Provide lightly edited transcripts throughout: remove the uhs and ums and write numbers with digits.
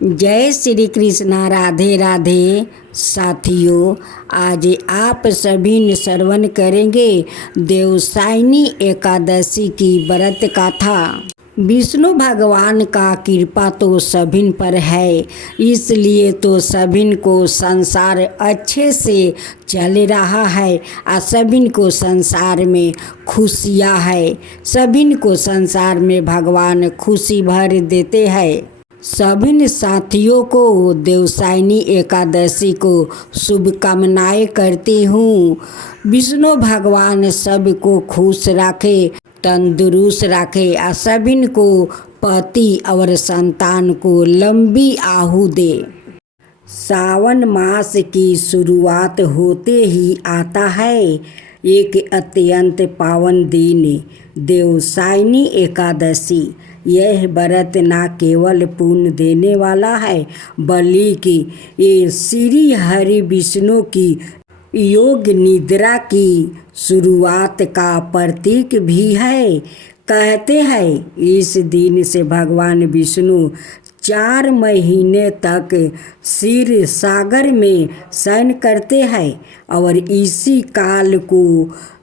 जय श्री कृष्णा। राधे राधे साथियों, आज आप सभी ने श्रवण करेंगे देवसायनी एकादशी की व्रत कथा। विष्णु भगवान का कृपा तो सभी पर है, इसलिए तो सभी को संसार अच्छे से चल रहा है और सभी को संसार में खुशियाँ है। सभी को संसार में भगवान खुशी भर देते हैं। सभी साथियों को देवसायनी एकादशी को शुभकामनाएं करती हूँ। विष्णु भगवान सबको खुश रखे, तंदुरुस्त रखे और सभी को पति और संतान को लंबी आयु दे। सावन मास की शुरुआत होते ही आता है एक अत्यंत पावन दिन, देवसायनी एकादशी। यह व्रत न केवल पुण्य देने वाला है, बल्कि ये श्री हरि विष्णु की योग निद्रा की शुरुआत का प्रतीक भी है। कहते हैं इस दिन से भगवान विष्णु 4 महीने तक क्षीर सागर में शयन करते हैं और इसी काल को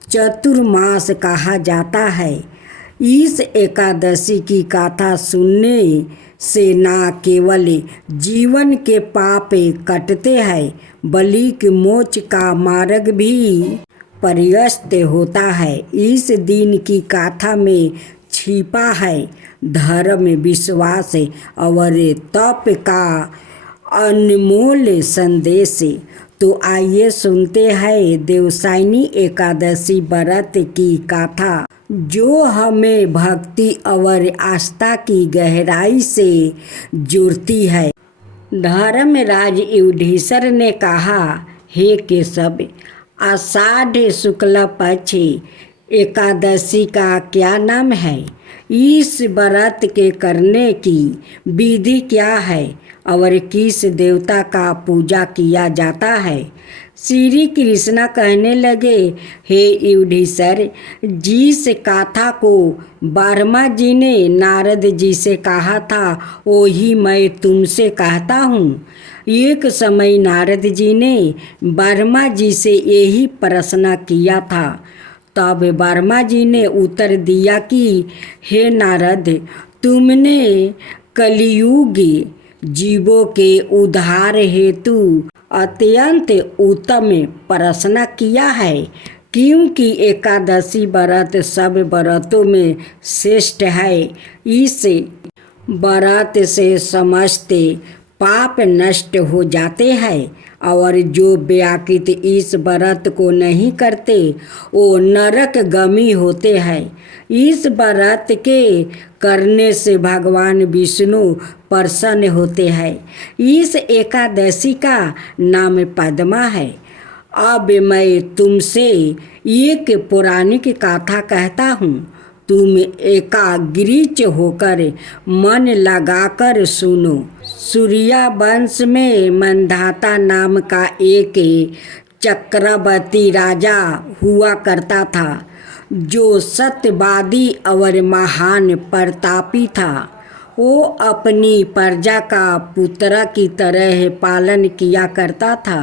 चतुर्मास कहा जाता है। इस एकादशी की कथा सुनने से न केवल जीवन के पाप कटते हैं, बल्कि मोक्ष का मार्ग भी प्रशस्त होता है। इस दिन की कथा में छिपा है धर्म, विश्वास और तप का अनमोल संदेश। तो आइए सुनते हैं देवसायनी एकादशी व्रत की कथा, जो हमें भक्ति और आस्था की गहराई से जुड़ती है। धर्मराज युधिष्ठिर ने कहा, हे केशव, आषाढ़ शुक्ल पक्ष एकादशी का क्या नाम है? इस व्रत के करने की विधि क्या है और किस देवता का पूजा किया जाता है? श्री कृष्ण कहने लगे, हे युधिष्ठिर, जिस कथा को ब्रह्मा जी ने नारद जी से कहा था वही मैं तुमसे कहता हूँ। एक समय नारद जी ने ब्रह्मा जी से यही प्रश्न किया था। तब ब्रह्मा जी ने उत्तर दिया कि हे नारद, तुमने कलियुग जीवों के उद्धार हेतु अत्यंत उत्तम प्रश्न किया है, क्योंकि एकादशी व्रत सब व्रतों में श्रेष्ठ है। इस व्रत से समस्त पाप नष्ट हो जाते हैं और जो व्याकृत इस व्रत को नहीं करते वो नरकगामी होते हैं। इस व्रत के करने से भगवान विष्णु प्रसन्न होते हैं। इस एकादशी का नाम पद्मा है। अब मैं तुमसे एक पौराणिक कथा कहता हूँ, तुम एकाग्रचित्त होकर मन लगाकर सुनो। सूर्या वंश में मंधाता नाम का एक चक्रवर्ती राजा हुआ करता था, जो सत्यवादी और महान प्रतापी था। वो अपनी प्रजा का पुत्र की तरह पालन किया करता था।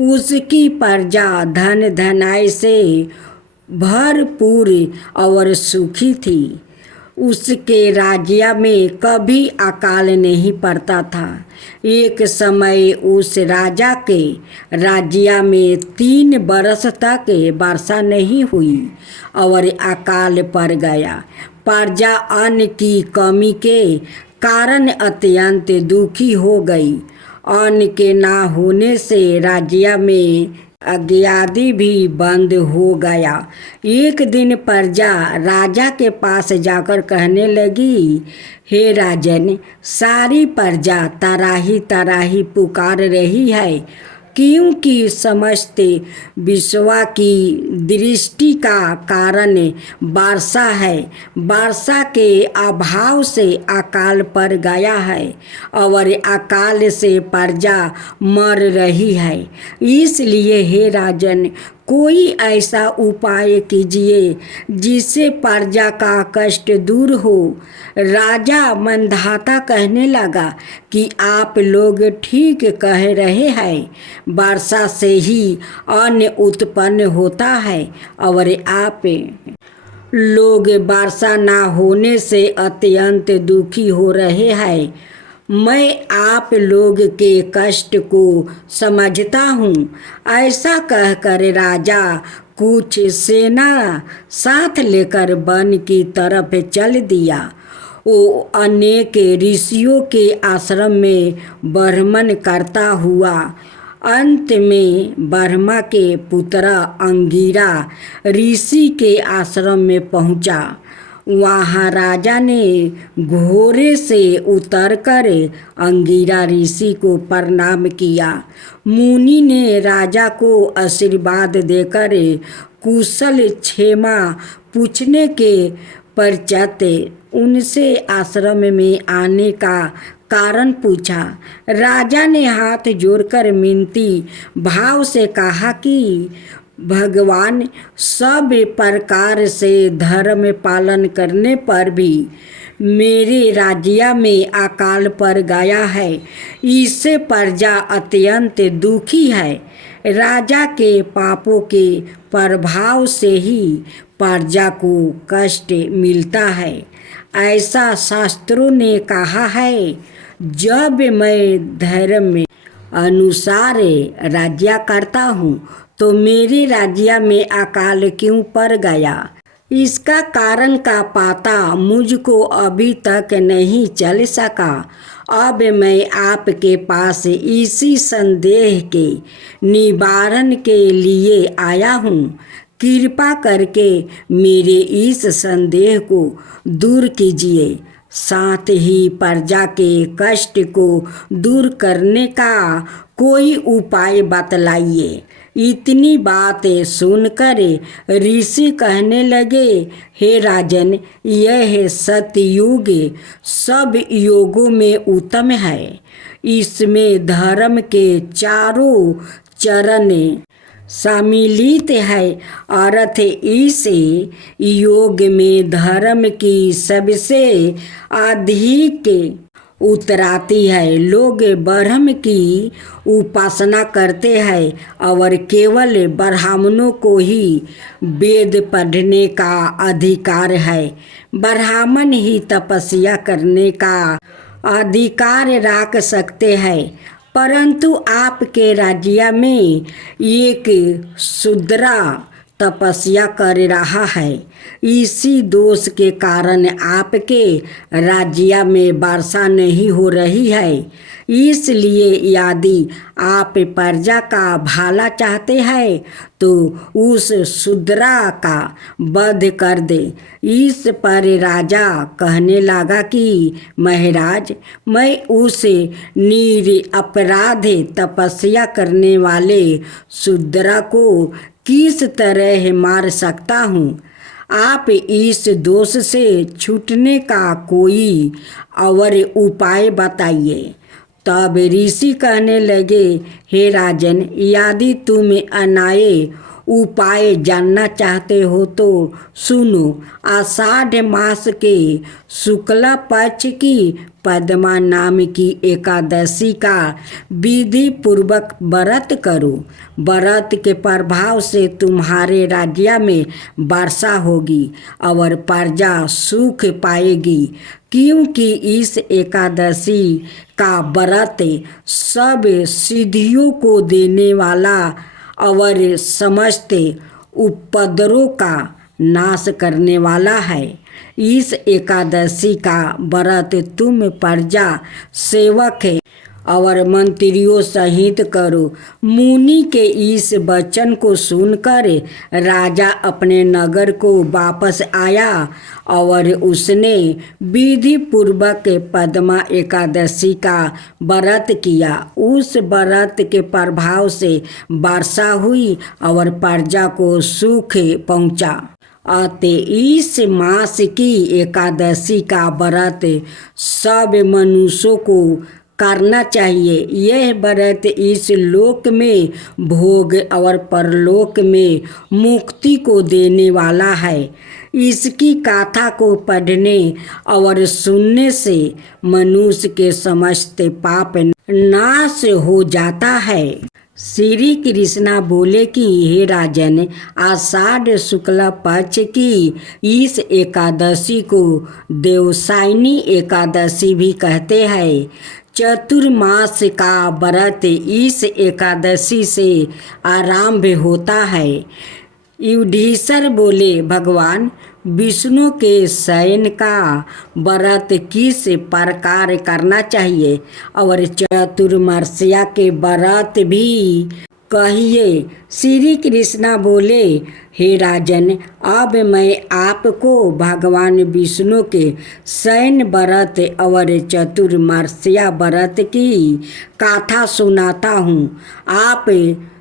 उसकी प्रजा धन धनाय से भरपूर और सुखी थी। उसके राज्य में कभी अकाल नहीं पड़ता था। एक समय उस राजा के राज्य में 3 बरस तक वर्षा नहीं हुई और अकाल पड़ गया। प्रजा अन्न की कमी के कारण अत्यंत दुखी हो गई। अन्न के ना होने से राज्य में अग्नि भी बंद हो गया। एक दिन प्रजा राजा के पास जाकर कहने लगी, हे राजन, सारी प्रजा तराही तराही पुकार रही है, क्योंकि समस्त विश्व की दृष्टि का कारण वर्षा है। वर्षा के अभाव से अकाल पड़ गया है और अकाल से प्रजा मर रही है। इसलिए हे राजन, कोई ऐसा उपाय कीजिए जिससे प्रजा का कष्ट दूर हो। राजा मंधाता कहने लगा कि आप लोग ठीक कह रहे हैं, वर्षा से ही अन्न उत्पन्न होता है और आप लोग वर्षा ना होने से अत्यंत दुखी हो रहे हैं। मैं आप लोग के कष्ट को समझता हूँ। ऐसा कहकर राजा कुछ सेना साथ लेकर वन की तरफ चल दिया। वो अनेक ऋषियों के आश्रम में भ्रमण करता हुआ अंत में ब्रह्मा के पुत्र अंगिरा ऋषि के आश्रम में पहुंचा। वहाँ राजा ने घोड़े से उतरकर अंगिरा ऋषि को प्रणाम किया। मुनि ने राजा को आशीर्वाद देकर कुशल क्षेमा पूछने के पश्चात उनसे आश्रम में आने का कारण पूछा। राजा ने हाथ जोड़कर मिनती भाव से कहा कि भगवान, सब प्रकार से धर्म पालन करने पर भी मेरे राज्य में अकाल पड़ गया है। इससे प्रजा अत्यंत दुखी है। राजा के पापों के प्रभाव से ही प्रजा को कष्ट मिलता है। ऐसा शास्त्रों ने कहा है। जब मैं धर्म अनुसार राज्य करता हूँ तो मेरे राज्य में अकाल क्यों पड़ गया? इसका कारण का पता मुझको अभी तक नहीं चल सका। अब मैं आपके पास इसी संदेह के निवारण के लिए आया हूँ। कृपा करके मेरे इस संदेह को दूर कीजिए। साथ ही प्रजा के कष्ट को दूर करने का कोई उपाय बतलाइए। इतनी बातें सुनकर ऋषि कहने लगे, हे राजन, यह सतयुग सब योगों में उत्तम है। इसमें धर्म के चारों चरण सम्मिलित है। अर्थ इस योग में धर्म की सबसे अधिक उतराती है। लोग ब्रह्म की उपासना करते हैं और केवल ब्राह्मणों को ही वेद पढ़ने का अधिकार है। ब्राह्मण ही तपस्या करने का अधिकार रख सकते हैं। परंतु आपके राज्य में एक शूद्र तपस्या कर रहा है। इसी दोष के कारण आपके राज्य में वर्षा नहीं हो रही है। इसलिए यदि आप प्रजा का भला चाहते हैं तो उस शूद्र का वध कर दे। इस पर राजा कहने लगा कि महाराज, मैं उस निरपराध तपस्या करने वाले शूद्र को किस तरह मार सकता हूँ? आप इस दोष से छूटने का कोई और उपाय बताइए। तब ऋषि कहने लगे, हे राजन, यदि तुम अन्याय उपाय जानना चाहते हो तो सुनो। आषाढ़ मास के शुक्ल पक्ष की पद्मा नाम की एकादशी का विधि पूर्वक व्रत करो। व्रत के प्रभाव से तुम्हारे राज्य में वर्षा होगी और प्रजा सुख पाएगी, क्योंकि इस एकादशी का व्रत सब सिद्धियों को देने वाला और समस्त उपद्रवों का नाश करने वाला है। इस एकादशी का व्रत तुम प्रजा सेवक और मंत्रियों सहित करो। मुनि के इस वचन को सुनकर राजा अपने नगर को वापस आया और उसने विधि पूर्वक पद्मा एकादशी का व्रत किया। उस व्रत के प्रभाव से वर्षा हुई और प्रजा को सुख पहुंचा। अतः इस मास की एकादशी का व्रत सब मनुष्यों को करना चाहिए। यह व्रत इस लोक में भोग और परलोक में मुक्ति को देने वाला है। इसकी गाथा को पढ़ने और सुनने से मनुष्य के समस्त पाप नाश हो जाता है। श्री कृष्णा बोले कि हे राजन, आषाढ़ शुक्ल पक्ष की इस एकादशी को देवसायनी एकादशी भी कहते हैं। चतुर्मास का व्रत इस एकादशी से आरंभ होता है। युधिष्ठिर बोले, भगवान विष्णु के शयन का व्रत किस प्रकार करना चाहिए और चतुर्मास्या के व्रत भी कहिए। श्री कृष्णा बोले, हे राजन, अब मैं आपको भगवान विष्णु के शयन व्रत और चतुर्मास्या व्रत की कथा सुनाता हूँ। आप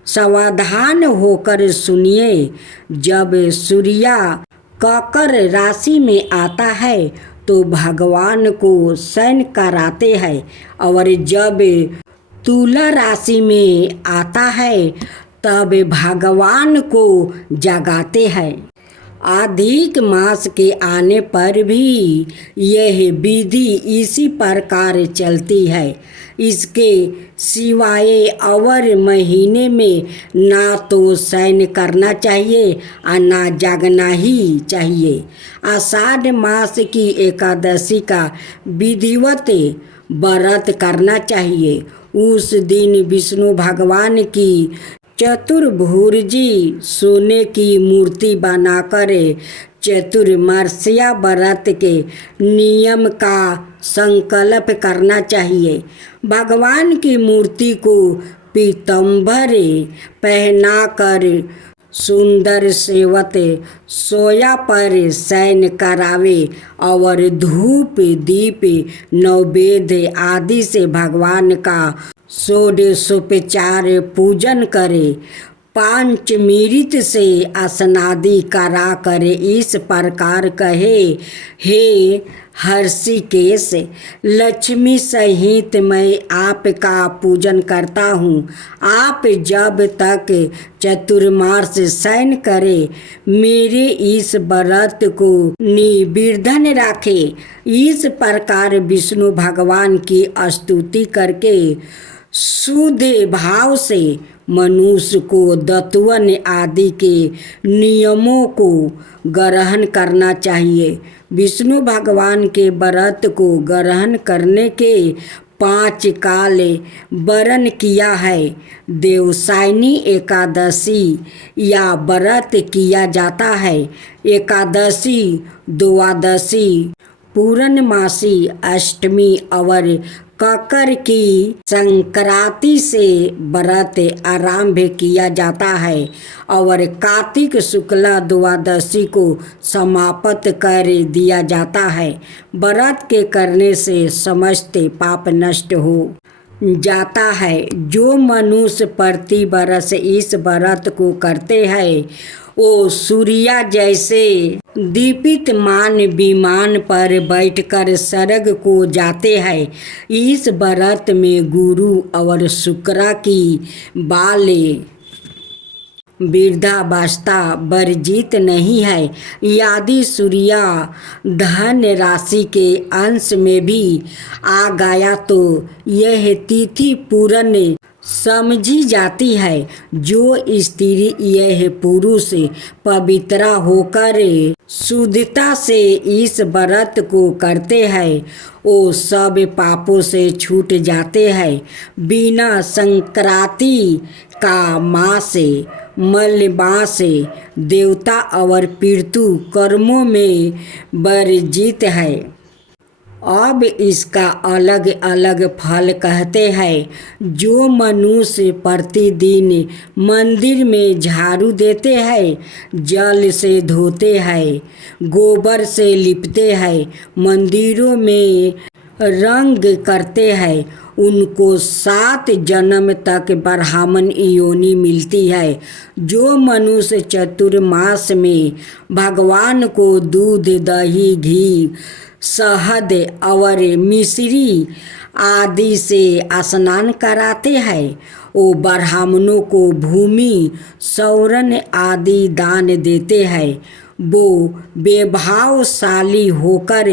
सावधान होकर सुनिए। जब सूर्य मकर राशि में आता है तो भगवान को शयन कराते हैं और जब तुला राशि में आता है तब भगवान को जगाते हैं। अधिक मास के आने पर भी यह विधि इसी प्रकार चलती है। इसके सिवाय और महीने में ना तो शयन करना चाहिए और ना जागना ही चाहिए। आषाढ़ मास की एकादशी का विधिवत व्रत करना चाहिए। उस दिन विष्णु भगवान की चतुर्भुजी सोने की मूर्ति बनाकर चतुर्मास्या व्रत के नियम का संकल्प करना चाहिए। भगवान की मूर्ति को पीतांबर पहनाकर सुंदर सेवत सोया पर शयन करावे और धूप दीप नैवेद्य आदि से भगवान का षोडशोपचार पूजन करे। पंचमृत से स्नादि करा कर इस प्रकार कहे, हे हर्षिकेश, लक्ष्मी सहित मैं आपका पूजन करता हूँ। आप जब तक चतुर्मास शयन करे मेरे इस व्रत को निवर्धन रखे। इस प्रकार विष्णु भगवान की स्तुति करके शुद्ध भाव से मनुष्य को दत्वन आदि के नियमों को ग्रहण करना चाहिए। विष्णु भगवान के व्रत को ग्रहण करने के 5 काल वर्ण किया है। देवसायनी एकादशी या व्रत किया जाता है। एकादशी, द्वादशी, पूर्णमासी, अष्टमी और मकर की संक्रांति से व्रत आरंभ किया जाता है और कार्तिक शुक्ला द्वादशी को समाप्त कर दिया जाता है। व्रत के करने से समस्त पाप नष्ट हो जाता है। जो मनुष्य प्रति वर्ष इस व्रत को करते हैं वो सूर्य जैसे दीप्तिमान विमान पर बैठकर स्वर्ग को जाते हैं। इस व्रत में गुरु और शुक्र की बाले वृद्धावस्था वर्जित नहीं है। यदि सूर्य धन राशि के अंश में भी आ गया तो यह तिथि पूर्ण समझी जाती है। जो स्त्री यह पुरुष पवित्र होकर शुद्धता से इस व्रत को करते हैं वो सब पापों से छूट जाते हैं। बिना संक्रांति का मास मलमास देवता और पितृ कर्मों में वर्जित है। अब इसका अलग अलग फल कहते हैं। जो मनुष्य प्रतिदिन मंदिर में झाड़ू देते हैं, जल से धोते हैं, गोबर से लिपते हैं, मंदिरों में रंग करते हैं, उनको 7 जन्म तक ब्राह्मण योनि मिलती है। जो मनुष्य चतुर्मास में भगवान को दूध, दही, घी, शहद और मिश्री आदि से स्नान कराते हैं, वो ब्राह्मणों को भूमि, सौरन आदि दान देते हैं। वो वैभवशाली होकर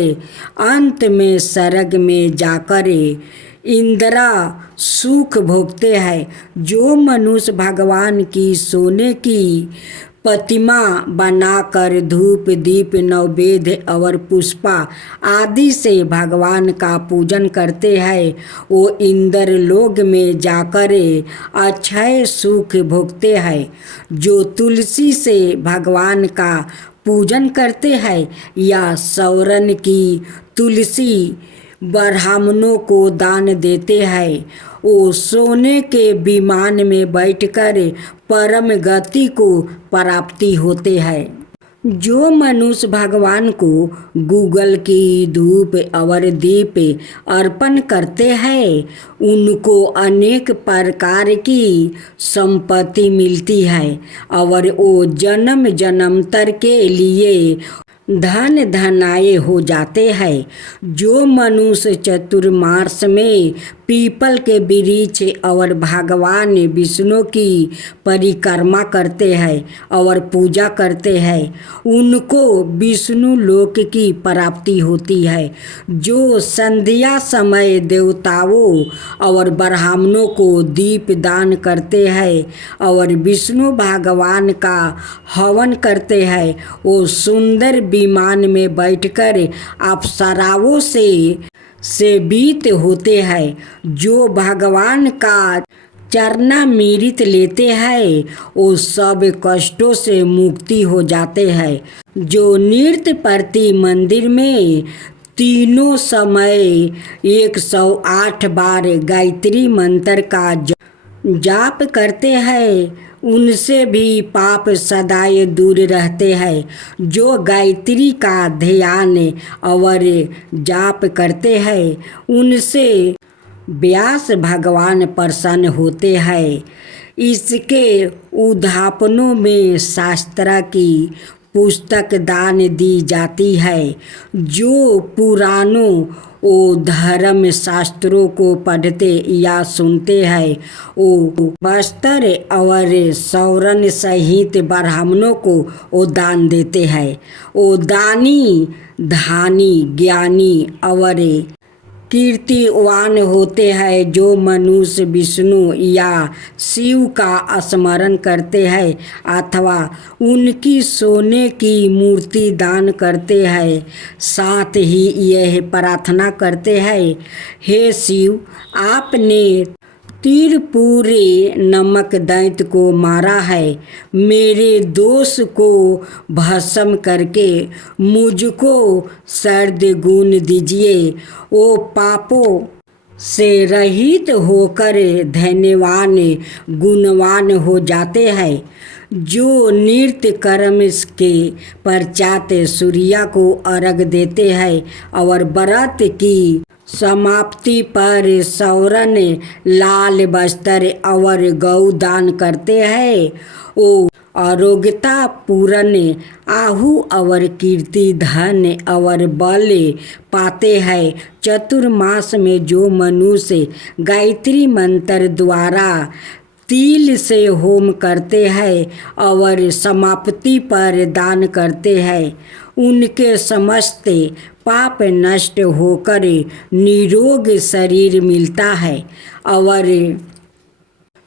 अंत में स्वर्ग में जाकर इंदिरा सुख भोगते हैं। जो मनुष्य भगवान की सोने की प्रतिमा बनाकर धूप, दीप, नैवेद्य और पुष्पा आदि से भगवान का पूजन करते हैं, वो इंद्र लोक में जाकर अक्षय सुख भोगते हैं। जो तुलसी से भगवान का पूजन करते हैं या सौरन की तुलसी ब्राह्मणों को दान देते हैं, वो सोने के विमान में बैठकर परम गति को प्राप्ति होते हैं। जो मनुष्य भगवान को गूगल की धूप और दीप अर्पण करते हैं, उनको अनेक प्रकार की संपत्ति मिलती है और वो जन्म जन्मांतर के लिए धन धनाय हो जाते हैं। जो मनुष्य चतुर्मास में पीपल के वृक्ष और भगवान विष्णु की परिक्रमा करते हैं और पूजा करते हैं, उनको विष्णु लोक की प्राप्ति होती है। जो संध्या समय देवताओं और ब्राह्मणों को दीप दान करते हैं और विष्णु भगवान का हवन करते हैं, वो सुंदर विमान में बैठकर अप्सराओं से सेवित होते हैं। जो भगवान का चरणामृत लेते हैं, वो सब कष्टों से मुक्ति हो जाते हैं। जो नृत्य प्रति मंदिर में तीनों समय 108 बार गायत्री मंत्र का जाप करते हैं, उनसे भी पाप सदाए दूर रहते हैं। जो गायत्री का ध्यान और जाप करते हैं, उनसे व्यास भगवान प्रसन्न होते हैं। इसके उद्यापनों में शास्त्र की पुस्तक दान दी जाती है। जो पुराणों वो धर्म शास्त्रों को पढ़ते या सुनते हैं, वो वस्त्र और सौरन सहित ब्राह्मणों को वो दान देते हैं। वो दानी, धानी, ज्ञानी और कीर्तिवान होते हैं। जो मनुष्य विष्णु या शिव का स्मरण करते हैं अथवा उनकी सोने की मूर्ति दान करते हैं, साथ ही यह प्रार्थना करते हैं, हे शिव, आपने त्रिपुरी नमक दैत्य को मारा है, मेरे दोष को भस्म करके मुझको सर्द गुण दीजिए। वो पापों से रहित होकर धन्यवान गुणवान हो जाते हैं। जो नृत्य कर्म के पश्चात सूर्य को अर्घ देते हैं और व्रत की समाप्ति पर सौरन, लाल वस्त्र और गौ दान करते हैं, वो आरोग्यता पूर्ण आहु और कीर्ति, धन और बल पाते हैं। चतुर्मास में जो मनुष्य गायत्री मंत्र द्वारा तिल से होम करते हैं और समाप्ति पर दान करते हैं, उनके समस्त पाप नष्ट होकर निरोग शरीर मिलता है और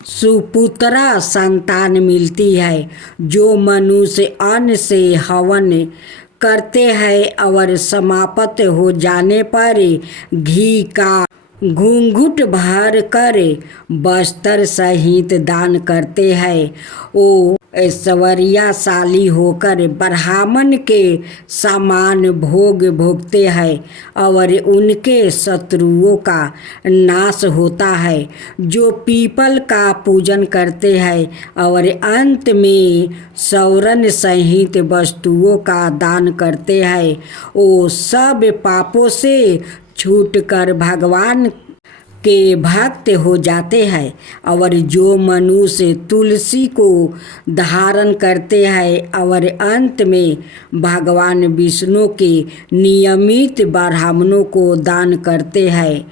सुपुत्रा संतान मिलती है। जो मनुष्य अन्न से हवन करते हैं और समाप्त हो जाने पर घी का घूंघट भर कर वस्त्र सहित दान करते हैं, वो ऐश्वर्यशाली होकर ब्राह्मण के समान भोग भोगते हैं और उनके शत्रुओं का नाश होता है। जो पीपल का पूजन करते हैं और अंत में सौरन सहित वस्तुओं का दान करते हैं, वो सब पापों से छूटकर भगवान के भक्त हो जाते हैं। और जो मनुष्य तुलसी को धारण करते हैं और अंत में भगवान विष्णु के नियमित ब्राह्मणों को दान करते हैं,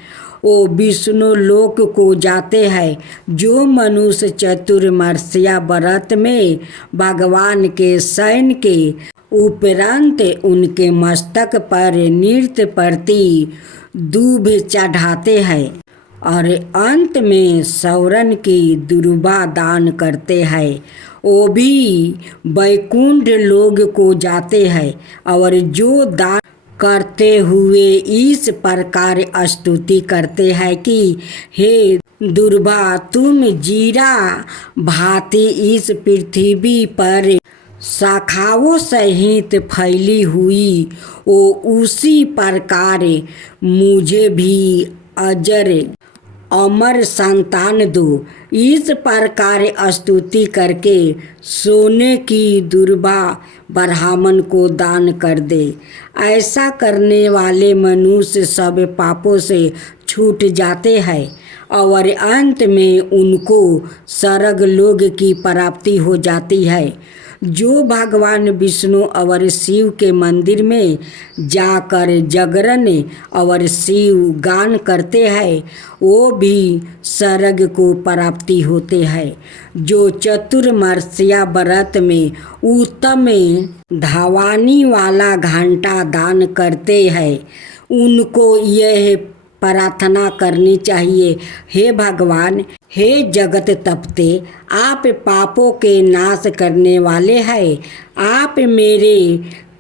वो विष्णु लोक को जाते हैं। जो मनुष्य चतुर्मास्या व्रत में भगवान के शयन के उपरांत उनके मस्तक पर नृत्य प्रति दूब चढ़ाते हैं और अंत में सौरन की दुर्बा दान करते हैं, वो भी वैकुंठ लोक को जाते हैं। और जो दान करते हुए इस प्रकार स्तुति करते हैं कि हे दुर्बा, तुम जीरा भांति इस पृथ्वी पर शाखाओं सहित फैली हुई, वो उसी प्रकार मुझे भी अजर अमर संतान दो। इस प्रकार स्तुति करके सोने की दुर्बा ब्राह्मण को दान कर दे। ऐसा करने वाले मनुष्य सब पापों से छूट जाते हैं और अंत में उनको स्वर्ग लोक की प्राप्ति हो जाती है। जो भगवान विष्णु और शिव के मंदिर में जाकर जागरण और शिव गान करते हैं, वो भी स्वर्ग को प्राप्ति होते हैं। जो चतुर्मास्या व्रत में उत्तम धावानी वाला घंटा दान करते हैं, उनको यह प्रार्थना करनी चाहिए, हे भगवान, हे जगत तपते, आप पापों के नाश करने वाले हैं। आप मेरे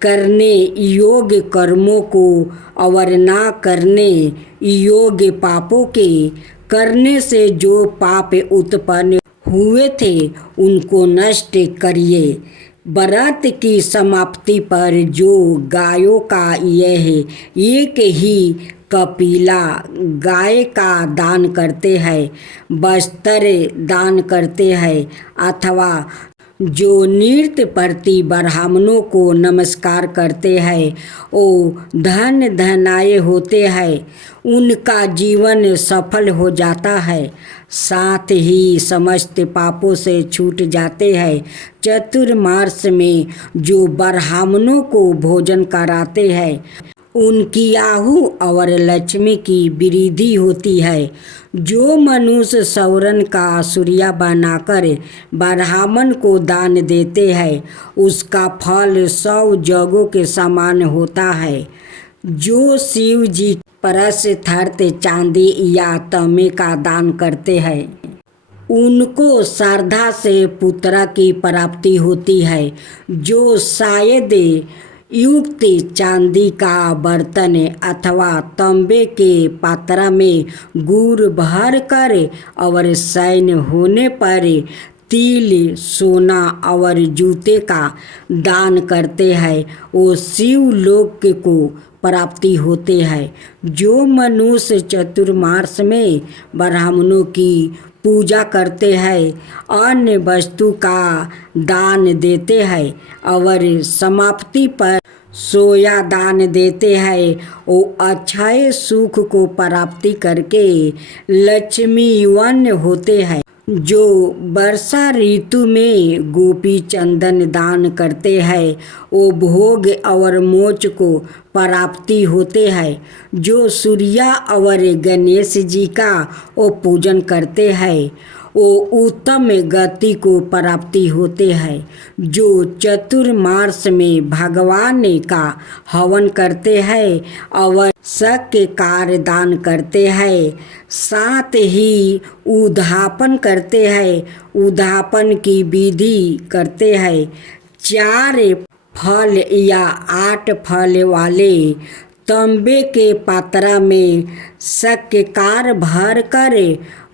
करने योग्य कर्मों को और ना करने योग्य पापों के करने से जो पाप उत्पन्न हुए थे उनको नष्ट करिए। व्रत की समाप्ति पर जो गायों का यह एक ही कपिला गाय का दान करते हैं, वस्त्र दान करते हैं अथवा जो नृत्य प्रति ब्राह्मणों को नमस्कार करते हैं, वो धन धनाय होते हैं, उनका जीवन सफल हो जाता है, साथ ही समस्त पापों से छूट जाते हैं। चतुर्मास में जो ब्राह्मणों को भोजन कराते हैं, उनकी आहु और लक्ष्मी की वृद्धि होती है। जो मनुष्य सौरन का सूर्या बनाकर ब्राह्मण को दान देते हैं, उसका फल 100 जगों के समान होता है। जो शिव जी परस थर्त चांदी या तांबे का दान करते हैं, उनको श्रद्धा से पुत्र की प्राप्ति होती है। जो शायद युक्त चांदी का बर्तन अथवा तांबे के पात्र में गुड़ भर कर और शयन होने पर तिल, सोना और जूते का दान करते हैं, वो शिव लोक को प्राप्ति होते हैं। जो मनुष्य चतुर्मास में ब्राह्मणों की पूजा करते हैं, अन्य वस्तु का दान देते हैं और समाप्ति पर सोया दान देते हैं, वो अक्षय सुख को प्राप्ति करके लक्ष्मीवान होते हैं। जो वर्षा ऋतु में गोपी चंदन दान करते हैं, वो भोग और मोक्ष को प्राप्ति होते हैं। जो सूर्या और गणेश जी का वो पूजन करते हैं, वो उत्तम गति को प्राप्ति होते हैं। जो चतुर्मास में भगवान का हवन करते हैं और शक्य कार्य दान करते हैं, साथ ही उद्यापन करते हैं, उद्यापन की विधि करते हैं, 4 फल या 8 फल वाले तांबे के पात्र में शक्यकार भर कर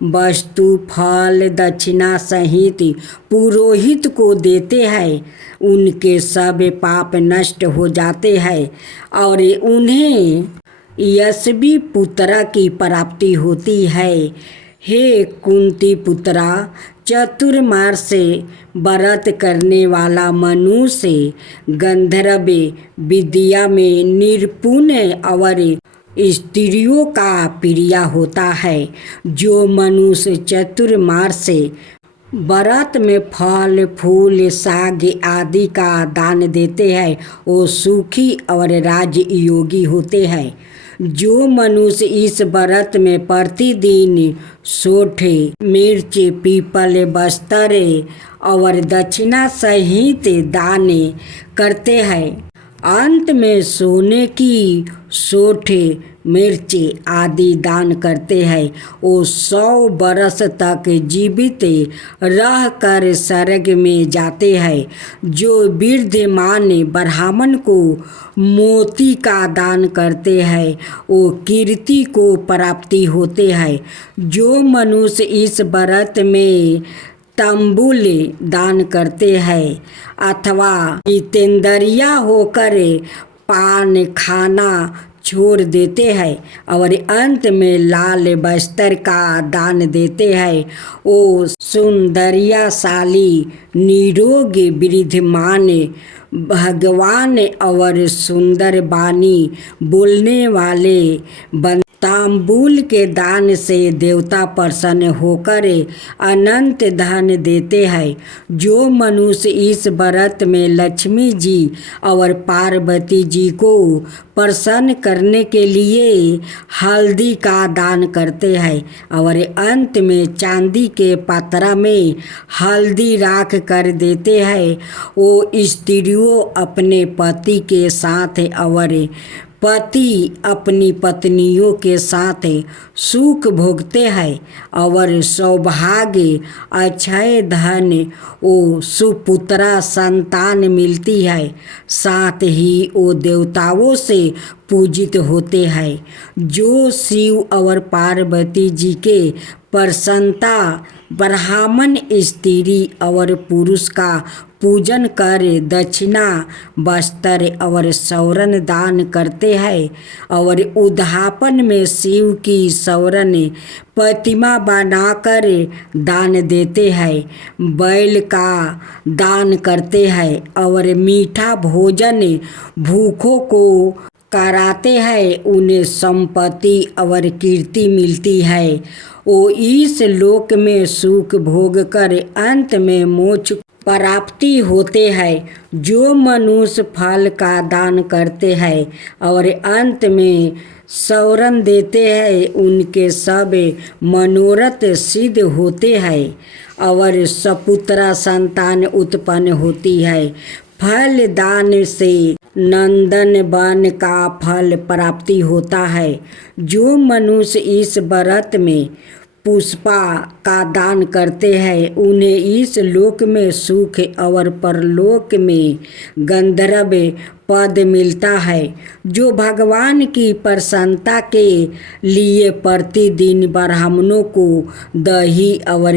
वस्तु फल दक्षिणा सहित पुरोहित को देते हैं, उनके सब पाप नष्ट हो जाते हैं और उन्हें यशस्वी पुत्र की प्राप्ति होती है। हे कुंती पुत्रा, चतुर्मास व्रत करने वाला मनुष्य गंधर्व विद्या में निपुण और स्त्रियों का प्रिय होता है। जो मनुष्य चतुर्मास से व्रत में फल फूल साग आदि का दान देते हैं वो सुखी और राजयोगी होते हैं। जो मनुष्य इस व्रत में प्रतिदिन सोठ मिर्च पीपल बस्तर और दक्षिणा सहित दान करते हैं, अंत में सोने की सोठ मिर्च आदि दान करते हैं, वो 100 बरस तक जीवित रह कर स्वर्ग में जाते हैं। जो विद्यमान ब्राह्मण को मोती का दान करते हैं वो कीर्ति को प्राप्ति होते हैं। जो मनुष्य इस व्रत में तंबूल दान करते हैं अथवा जितेंद्रिया होकर पान खाना छोड़ देते हैं और अंत में लाल बस्तर का दान देते हैं, वो सौंदर्यशाली निरोग विद्यमान भगवान और सुंदर वाणी बोलने वाले तांबूल के दान से देवता प्रसन्न होकर अनंत धन देते हैं। जो मनुष्य इस व्रत में लक्ष्मी जी और पार्वती जी को प्रसन्न करने के लिए हल्दी का दान करते हैं और अंत में चांदी के पात्रा में हल्दी राख कर देते हैं, वो स्त्रियों अपने पति के साथ और पति अपनी पत्नियों के साथ सुख भोगते हैं और सौभाग्य अक्षय धन वो सुपुत्रा संतान मिलती है, साथ ही वो देवताओं से पूजित होते हैं। जो शिव और पार्वती जी के प्रसन्नता ब्राह्मण स्त्री और पुरुष का पूजन कर दक्षिणा वस्त्र और स्वर्ण दान करते हैं और उद्यापन में शिव की स्वर्ण प्रतिमा बनाकर दान देते हैं, बैल का दान करते हैं और मीठा भोजन भूखों को कराते हैं, उन्हें संपत्ति और कीर्ति मिलती है। वो इस लोक में सुख भोग कर अंत में मोक्ष प्राप्ति होते हैं। जो मनुष्य फल का दान करते हैं और अंत में स्वर्ण देते हैं उनके सब मनोरथ सिद्ध होते हैं और सपुत्रा संतान उत्पन्न होती है। फल दान से नंदन वन का फल प्राप्ति होता है। जो मनुष्य इस व्रत में पुष्पा का दान करते हैं उन्हें इस लोक में सुख और परलोक में गंधर्व पद मिलता है। जो भगवान की प्रसन्नता के लिए प्रतिदिन ब्राह्मणों को दही और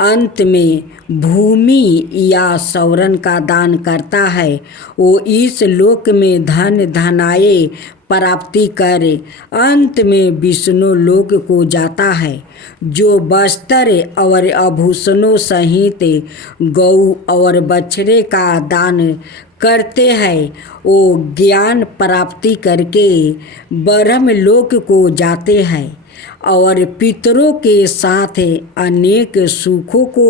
अंत में भूमि या स्वर्ण का दान करता है वो इस लोक में धन धनाये प्राप्ति करे अंत में विष्णु लोक को जाता है। जो वस्त्र और आभूषणों सहित गौ और बछड़े का दान करते हैं वो ज्ञान प्राप्ति करके ब्रह्म लोक को जाते हैं और पितरों के साथ अनेक सुखों को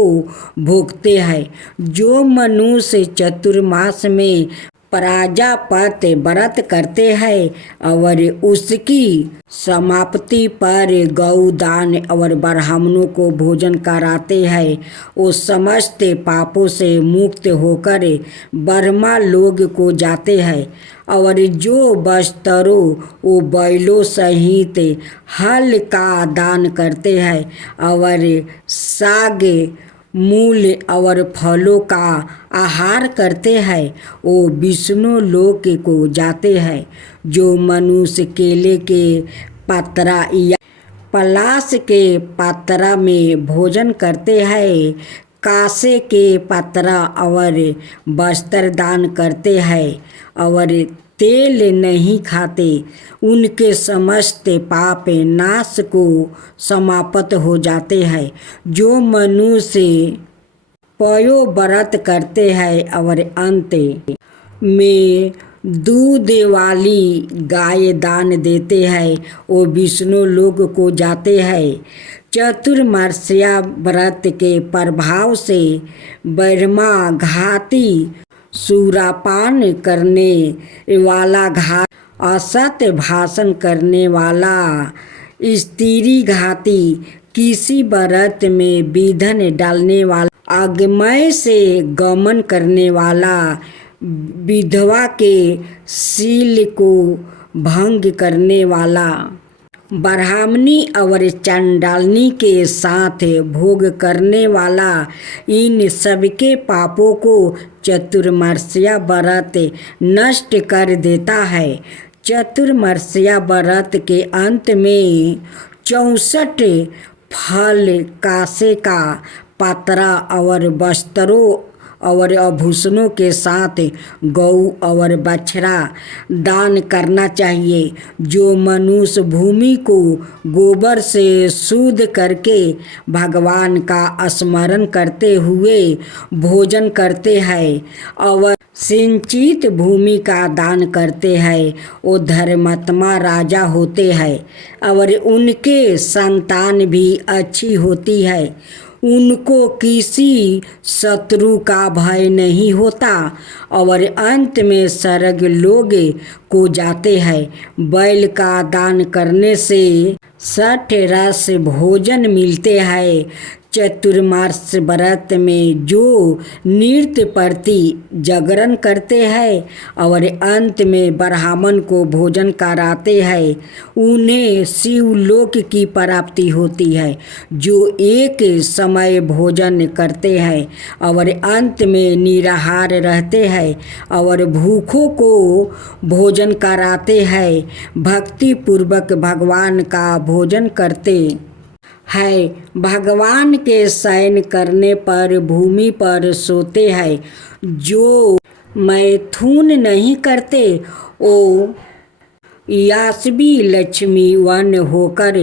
भोगते हैं। जो मनुष्य चतुर्मास में प्राजापत व्रत करते हैं और उसकी समाप्ति पर गौदान और ब्राह्मणों को भोजन कराते हैं वो समस्त पापों से मुक्त होकर ब्रह्मा लोक को जाते हैं। और जो वस्त्रों वो बैलों सहित हल का दान करते हैं और साग मूल और फलों का आहार करते हैं वो विष्णु लोक को जाते हैं। जो मनुष्य केले के पात्रा या पलाश के पात्रा में भोजन करते हैं, कासे के पात्रा और वस्त्र दान करते हैं और तेल नहीं खाते उनके समस्त पाप नाश को समाप्त हो जाते हैं। जो मनुष्य पयो व्रत करते हैं और अंत में दूध वाली गाय दान देते हैं, वो विष्णु लोक को जाते हैं। चतुर्मास्या व्रत के प्रभाव से ब्रह्मा घाती, सुरापान करने वाला घात, असत्य भाषण करने वाला स्त्री घाती, किसी व्रत में विघ्न डालने वाला, आगमय से गमन करने वाला, विधवा के शील को भंग करने वाला, ब्राह्मणी और चंडालनी के साथ भोग करने वाला, इन सबके पापों को चतुर्मास्या व्रत नष्ट कर देता है। चतुर्मास्या व्रत के अंत में 64 फल, कासे का पात्रा और वस्त्रों और आभूषणों के साथ गौ और बछड़ा दान करना चाहिए। जो मनुष्य भूमि को गोबर से शुद्ध करके भगवान का स्मरण करते हुए भोजन करते हैं और सिंचित भूमि का दान करते हैं, वो धर्मात्मा राजा होते हैं और उनके संतान भी अच्छी होती है। उनको किसी शत्रु का भय नहीं होता और अंत में स्वर्ग लोक को जाते हैं। बैल का दान करने से 60 रस भोजन मिलते हैं। चतुर्मास व्रत में जो नृत्य प्रति जागरण करते हैं और अंत में ब्राह्मण को भोजन कराते हैं, उन्हें शिवलोक की प्राप्ति होती है। जो एक समय भोजन करते हैं और अंत में निराहार रहते हैं और भूखों को भोजन कराते हैं, भक्ति पूर्वक भगवान का भोजन करते है, भगवान के शयन करने पर भूमि पर सोते हैं। जो मैथुन नहीं करते वो यास्वी लक्ष्मी वन होकर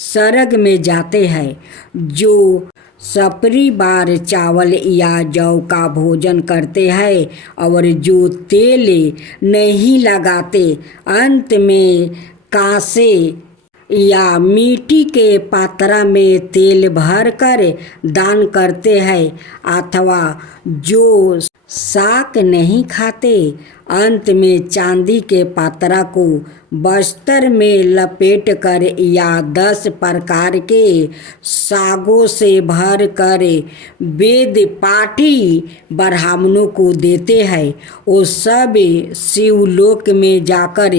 स्वर्ग में जाते हैं। जो सपरिवार चावल या जौ का भोजन करते हैं और जो तेल नहीं लगाते, अंत में कांसे या मिट्टी के पात्रा में तेल भरकर दान करते हैं, अथवा जो शाक नहीं खाते, अंत में चांदी के पात्रा को बस्तर में लपेट कर या 10 प्रकार के सागों से भर कर वेद पाठी ब्राह्मणों को देते हैं। वो सब शिवलोक में जाकर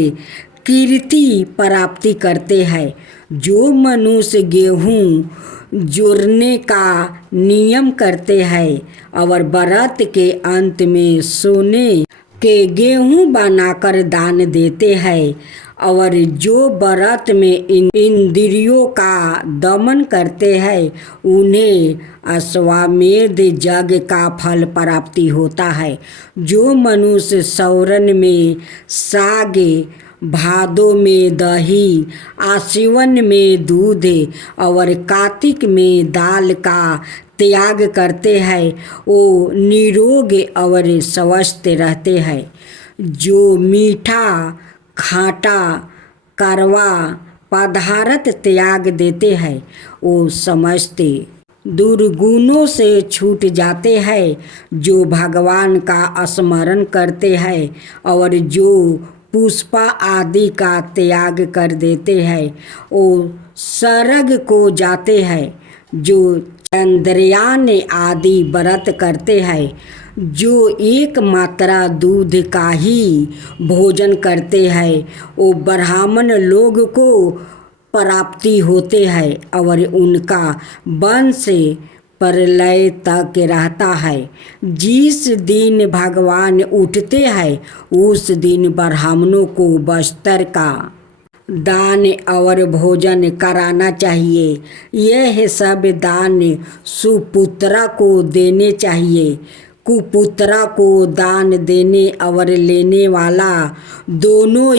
कीर्ति प्राप्ति करते हैं। जो मनुष्य गेहूँ जोड़ने का नियम करते हैं और व्रत के अंत में सोने के गेहूँ बनाकर दान देते हैं और जो व्रत में इंद्रियों का दमन करते हैं, उन्हें अश्वमेध यज्ञ का फल प्राप्ति होता है। जो मनुष्य सौरन में साग, भादों में दही, आश्विन में दूध और कार्तिक में दाल का त्याग करते हैं, वो निरोग और स्वस्थ रहते हैं। जो मीठा, खाटा, कड़वा पदार्थ त्याग देते हैं, वो समस्त दुर्गुणों से छूट जाते हैं। जो भगवान का स्मरण करते हैं और जो पुष्पा आदि का त्याग कर देते हैं, वो स्वर्ग को जाते हैं। जो चंद्रयान आदि व्रत करते हैं, जो एक मात्रा दूध का ही भोजन करते हैं, वो ब्राह्मण लोग को प्राप्ति होते हैं और उनका वंश प्रलय तक रहता है। जिस दिन भगवान उठते हैं, उस दिन ब्राह्मणों को वस्त्र का दान और भोजन कराना चाहिए। यह सब दान सुपुत्रा को देने चाहिए। कुपुत्रा को दान देने और लेने वाला दोनों